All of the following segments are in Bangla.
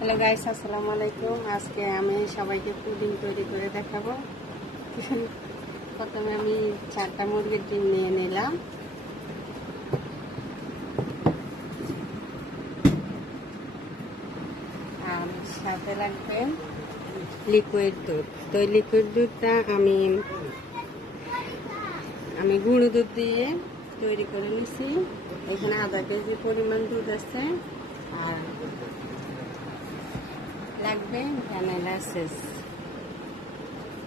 হ্যালো গাইস, আসসালামু আলাইকুম। আজকে আমি সবাইকে পুডিং তৈরি করে দেখাবো। প্রথমে আমি 4টা মুরগির ডিম নিয়ে নিলাম। আর সাথে লাগবে লিকুইড দুধ। তো এই লিকুইড দুধটা আমি গুঁড়ো দুধ দিয়ে তৈরি করে নিছি। এখানে আধা কেজি পরিমাণ দুধ আছে। আর লাগবে ভ্যানিলা এসেন্স।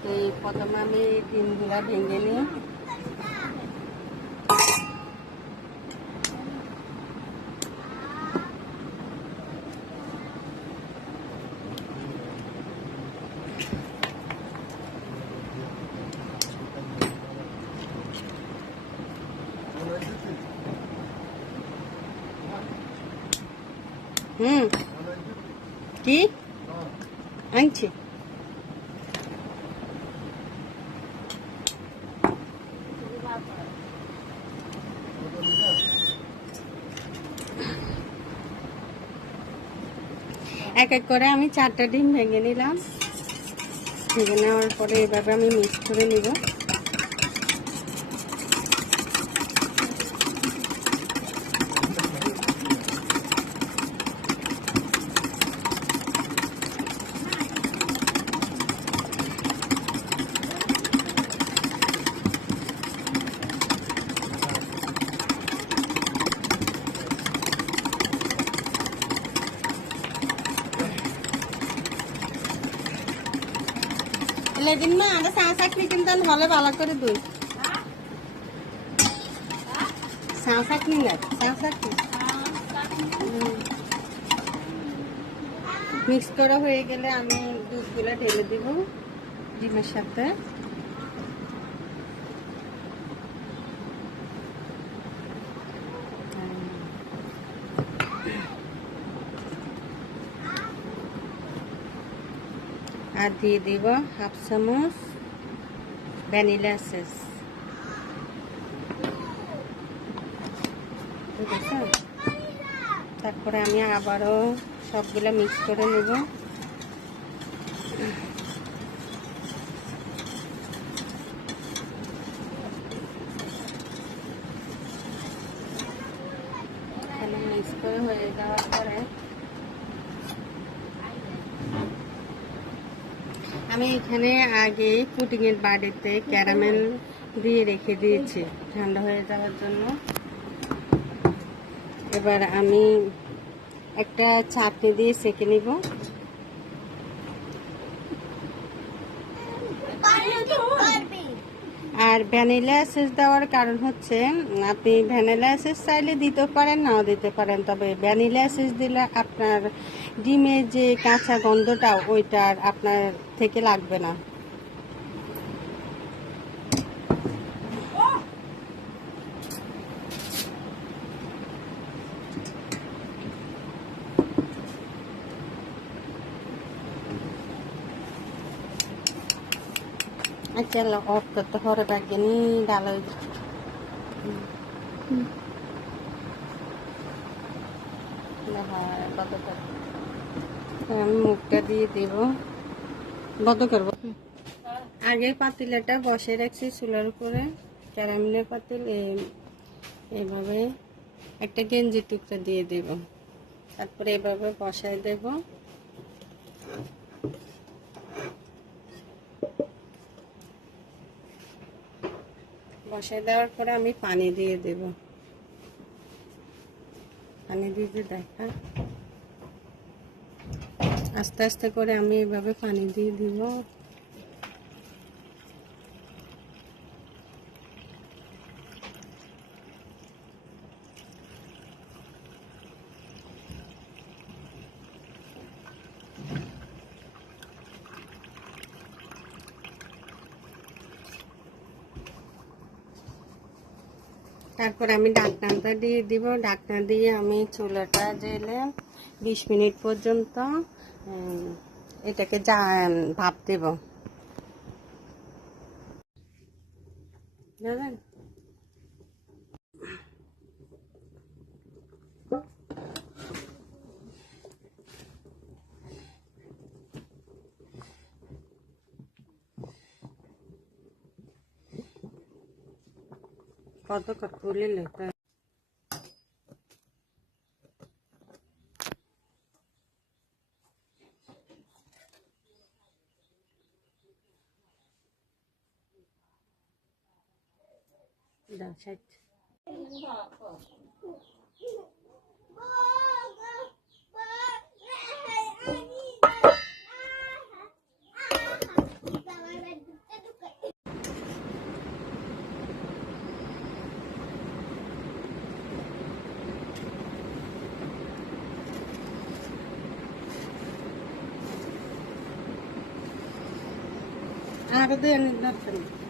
তো প্রথমে আমি ডিমগুলা ভেঙে নিই। কি আনছি? এক এক করে আমি 4টা ডিম ভেঙে নিলাম। ভেঙে নেওয়ার পরে এভাবে আমি মিক্স করে নিব। লেদিন মা আমরা চা চাকরি কিন্তু হলে ভালো করে দুই চা চাকরি না চা চাকরি মিক্স করা হয়ে গেলে আমি দুধগুলো ঢেলে দিব ডিমের সাথে। আর দিয়ে দিব হাফ চামচ ভ্যানিলা এসেন্স। ঠিক আছে, তারপরে আমি আবারও সবগুলো মিক্স করে নেব। মিক্স করে হয়ে যাওয়ার পরে আমি এখানে আগে পুডিংয়ের বাটিতে ক্যারামেল দিয়ে রেখে দিয়েছি ঠান্ডা হয়ে যাওয়ার জন্য। এবার আমি একটা চাটনি দিয়ে সেঁকে নিব। আর ভ্যানিলা এসেন্স দেওয়ার কারণ হচ্ছে আপনি ভ্যানিলা এসেন্স চাইলে দিতে পারেন, নাও দিতে পারেন। তবে ভ্যানিলা এসেন্স দিলে আপনার ডিমের যে কাঁচা গন্ধটা ওইটার আপনার থেকে লাগবে না। আচ্ছা অফ করতে হরে ডাকিনি ডালো আমি মুখটা দিয়ে দেব। বন্ধ করবো। আগে পাতিলাটা বসে রাখছি চুলার উপরে, ক্যারামেলের পাতিল। এইভাবে একটা গেঞ্জি টুকরা দিয়ে দেব। তারপরে এভাবে বসায় দেব। বসায় দেওয়ার পরে আমি পানি দিয়ে দেব। পানি দিয়ে দেখা আস্তে আস্তে করে আমি এভাবে পানি দিয়ে দিব। তারপর আমি ঢাকনাটা দিয়ে দিব। ঢাকনা দিয়ে আমি চুলাটা জ্বেলে 20 মিনিট পর্যন্ত এটাকে ভাপ দেব। বুঝলেন? কত কর খুলিলে দাও সাইড আগে দিয়ে দরকার নেই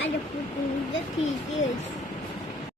Ada putihnya tiga.